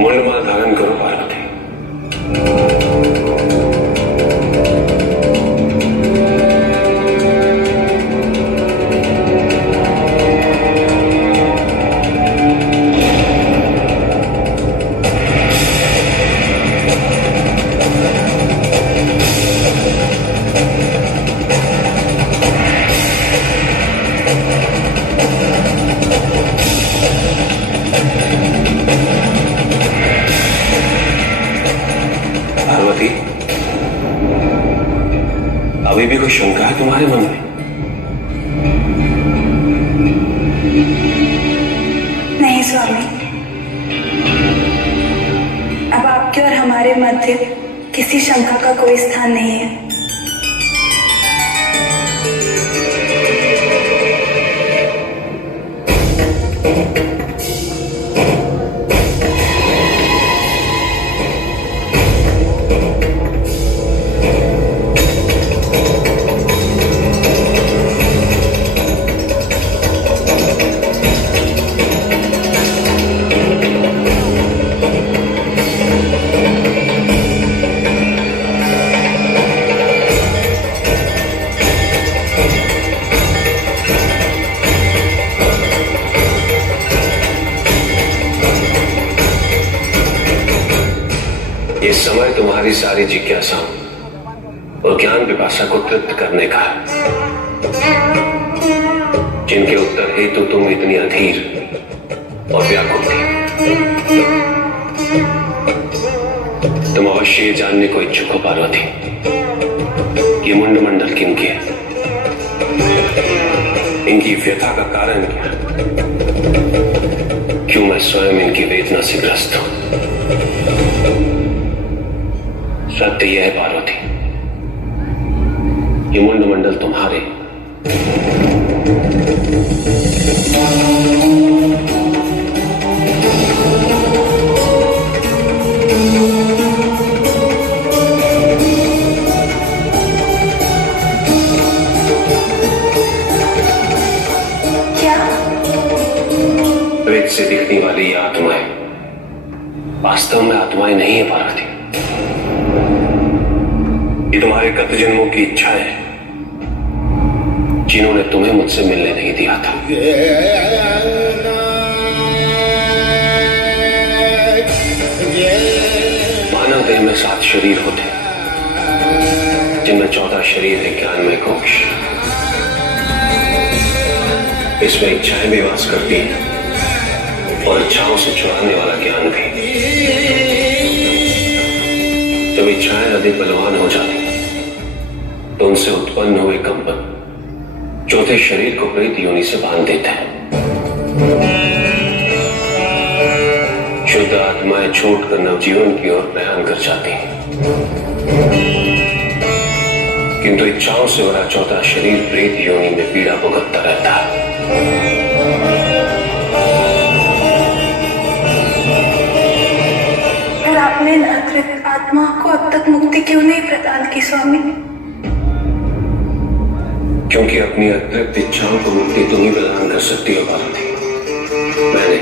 मुंडमाला धारण करो पार्वती। पार्वती, अभी भी कोई शंका है तुम्हारे मन में? नहीं स्वामी, अब आपके और हमारे मध्य किसी शंका का कोई स्थान नहीं है। ये समय तुम्हारी सारी जिज्ञासाओं और ज्ञान पिपासा को तृप्त करने का है, जिनके उत्तर हेतु तुम इतनी अधीर और व्याकुल थी। तुम अवश्य ये जानने को इच्छुक हो पार्वती, ये मुंडमंडल किनके है, इनकी व्यथा का कारण क्या, क्यों मैं स्वयं इनकी वेदना से ग्रस्त हूं। सत्य यह है पार्वती, ये मुंडमंडल तुम्हारे। क्या? प्रेत से दिखने वाली ये आत्माएं वास्तव में आत्माएं नहीं है पार्वती। ये तुम्हारे गत जन्मों की इच्छाएं हैं, जिन्होंने तुम्हें मुझसे मिलने नहीं दिया था। मानव देह में 7 शरीर होते हैं, जिनमें 14 शरीर है ज्ञान में कोश। इसमें इच्छाएं भी वास करती हैं और इच्छाओं से छुड़ाने वाला ज्ञान भी। जब इच्छाएं अधिक बलवान हो जाती तो उनसे उत्पन्न हुए कंपन चौथे शरीर को प्रेत योनि से बांध देता है। शुद्ध आत्माएं छूटकर नवजीवन की ओर प्रयाण कर जाती हैं, किंतु इच्छाओं से भरा चौथा शरीर प्रेत योनि में पीड़ा भुगतता रहता है। पर आपने इन अतृप्त आत्माओं को अब तक मुक्ति क्यों नहीं प्रदान की स्वामी? क्योंकि अपनी अतृप्त इच्छाओं को मुक्ति तुम ही प्रदान कर सकती हो पार्वती, मैंने।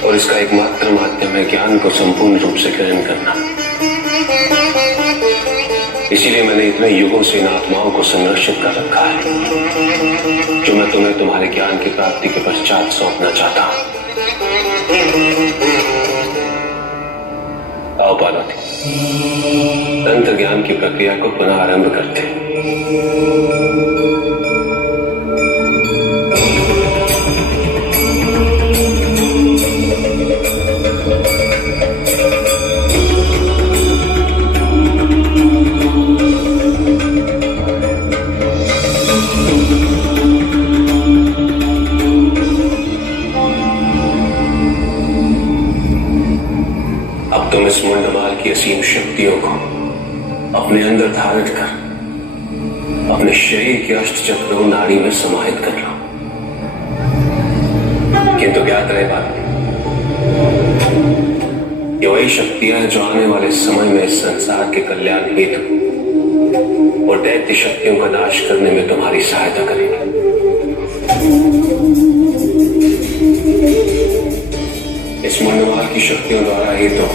और इसका एकमात्र माध्यम है ज्ञान को संपूर्ण रूप से ग्रहण करना। इसीलिए मैंने इतने युगों से इन आत्माओं को संरक्षित कर रखा है, जो मैं तुम्हें तुम्हारे ज्ञान की प्राप्ति के पश्चात सौंपना चाहता हूं। आओ पार्वती, तंत्र ज्ञान की प्रक्रिया को पुनः आरंभ करते हैं। अब तुम इस मुंडमाल की असीम शक्तियों को अपने अंदर धारण कर अपने शरीर के अष्ट चक्रों नाड़ी में समाहित कर लो। किंतु ज्ञात रहे बात, ये वही शक्तियां हैं जो आने वाले समय में इस संसार के कल्याण हेतु और दैत्य शक्तियों का नाश करने में तुम्हारी सहायता करेंगी। इस मुंडमाल की शक्तियों द्वारा ही तो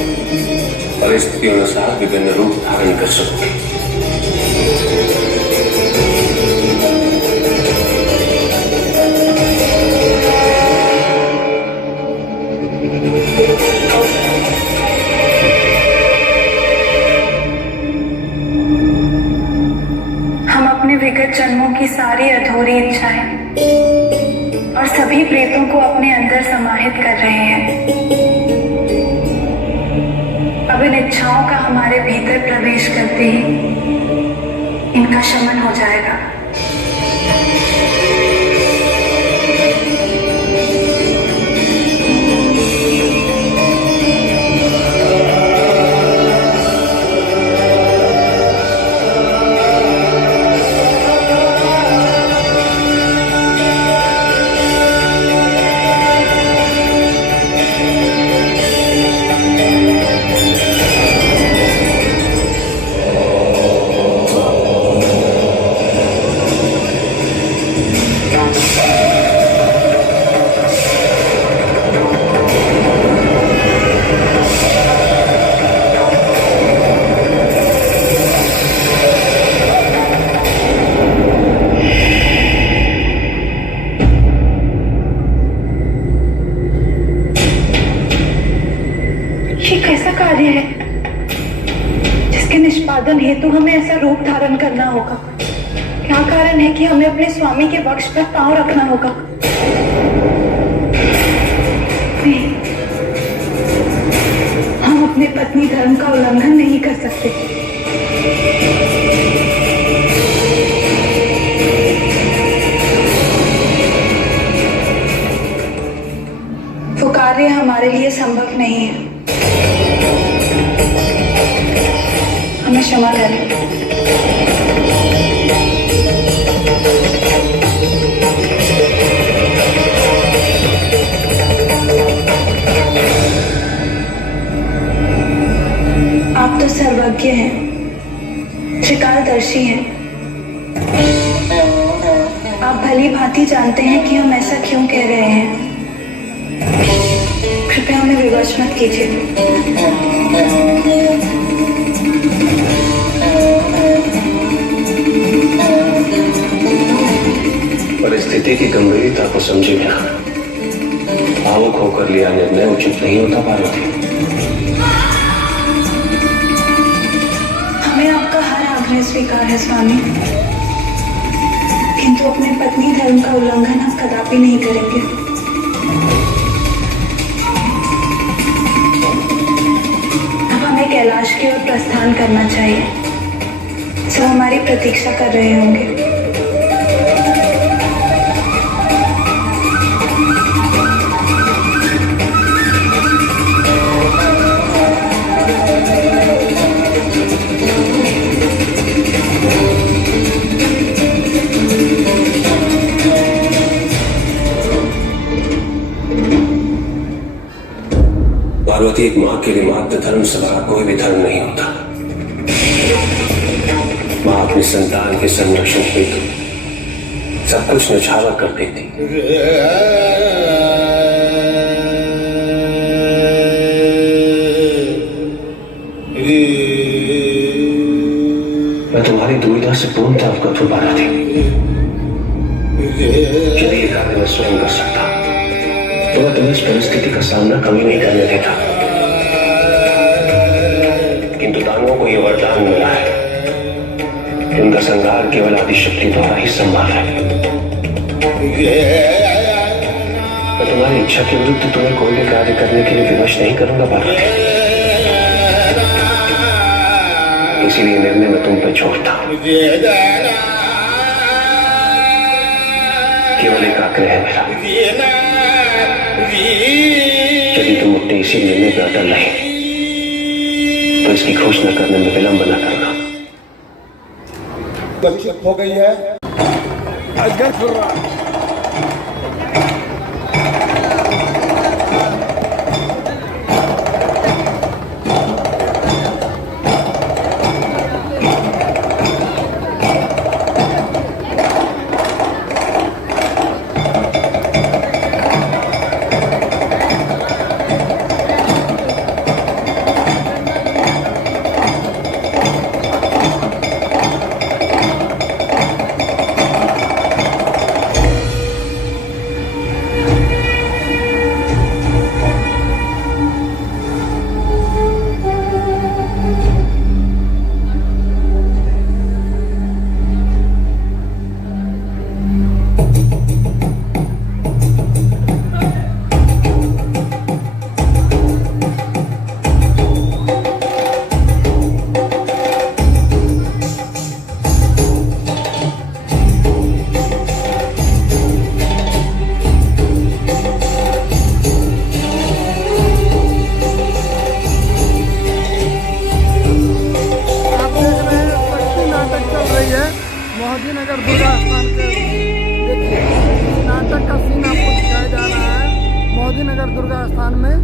परिस्थितियों अनुसार विभिन्न रूप धारण कर सकोगे। हम अपने विगत जन्मों की सारी अधूरी इच्छाएं और सभी प्रेतों को अपने अंदर समाहित कर रहे हैं। अब इन इच्छाओं का हमारे भीतर प्रवेश करते ही इनका शमन हो जाएगा। ये कैसा कार्य है जिसके निष्पादन हेतु हमें ऐसा रूप धारण करना होगा? क्या कारण है कि हमें अपने स्वामी के वक्ष पर पांव रखना होगा? नहीं, हम अपने पत्नी धर्म का उल्लंघन नहीं कर सकते। वो कार्य हमारे लिए संभव नहीं है। हमें क्षमा करें। आप तो सर्वज्ञ हैं, त्रिकालदर्शी हैं। आप भली भांति जानते हैं कि हम ऐसा क्यों कह रहे हैं। कृपया हमें विवश मत कीजिए। परिस्थिति की गंभीरता को समझे बिना भावुक होकर लिया निर्णय उचित नहीं होता पार्वती। हमें आपका हर आग्रह स्वीकार है स्वामी, किंतु अपने पत्नी धर्म का उल्लंघन हम कदापि नहीं करेंगे। अब हमें कैलाश की ओर प्रस्थान करना चाहिए। सब हमारी प्रतीक्षा कर रहे होंगे। पार्वती, एक मां के लिए मात्र धर्म से बड़ा कोई भी धर्म नहीं होता। मां अपनी संतान के संरक्षण हेतु सब कुछ न्यौछावर कर देती। मैं तुम्हारी दुविधा से पूर्णतः अवगत हो पा रहा थी। यदि ये कार्य मैं स्वयं कर सकता तो मैं तुम्हें इस परिस्थिति का सामना कभी नहीं करने देता, किंतु दानवों को यह वरदान मिला है कि उनका संहार केवल आदिशक्ति द्वारा ही संभव है। मैं तुम्हारी इच्छा के विरुद्ध तुम्हें कोई भी कार्य करने के लिए विवश नहीं करूंगा पार्वती। इसीलिए निर्णय मैं तुम पर छोड़ता हूं। केवल एक आग्रह है मेरा, यदि तुम अपने इसी निर्णय पर अटल रहे तो इसकी घोषणा करने में विलंब न करना। हो गई है अजगर खुर्रा। मोदी नगर दुर्गा स्थान के देखिए नाटक का सीन आपको दिखाया जा रहा है मोदी नगर दुर्गा स्थान में।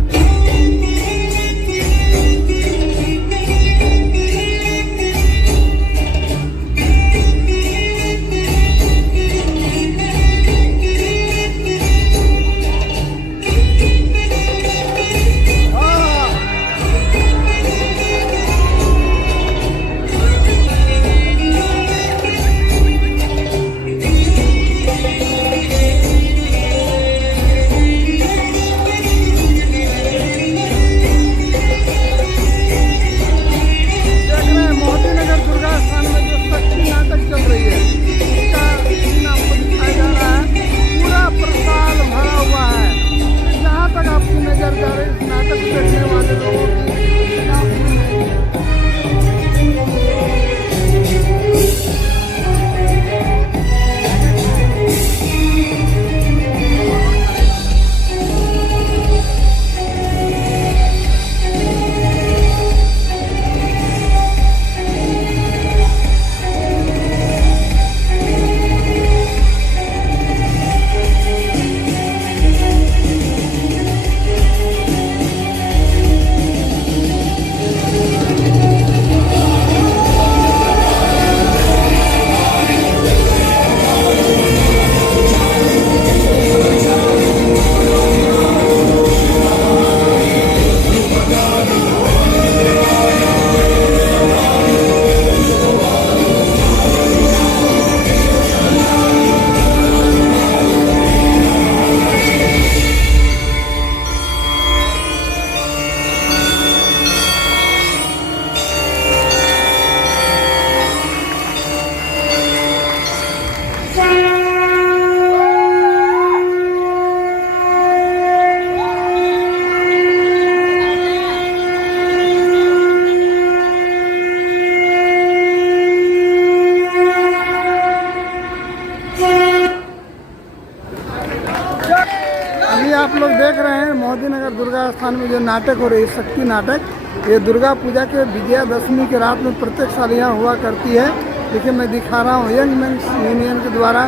आप लोग देख रहे हैं मोदी नगर दुर्गा स्थान में जो नाटक हो रही है शक्ति नाटक, ये दुर्गा पूजा के विजयादशमी की रात में प्रत्येक साल यहाँ हुआ करती है। देखिए मैं दिखा रहा हूँ यंग मेंस यूनियन के द्वारा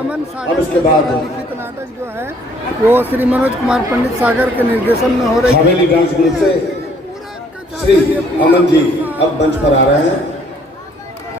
अमन सागर के द्वारा लिखित नाटक जो है वो श्री मनोज कुमार पंडित सागर के निर्देशन में हो रही है। श्री अमन जी अब मंच पर आ रहे हैं।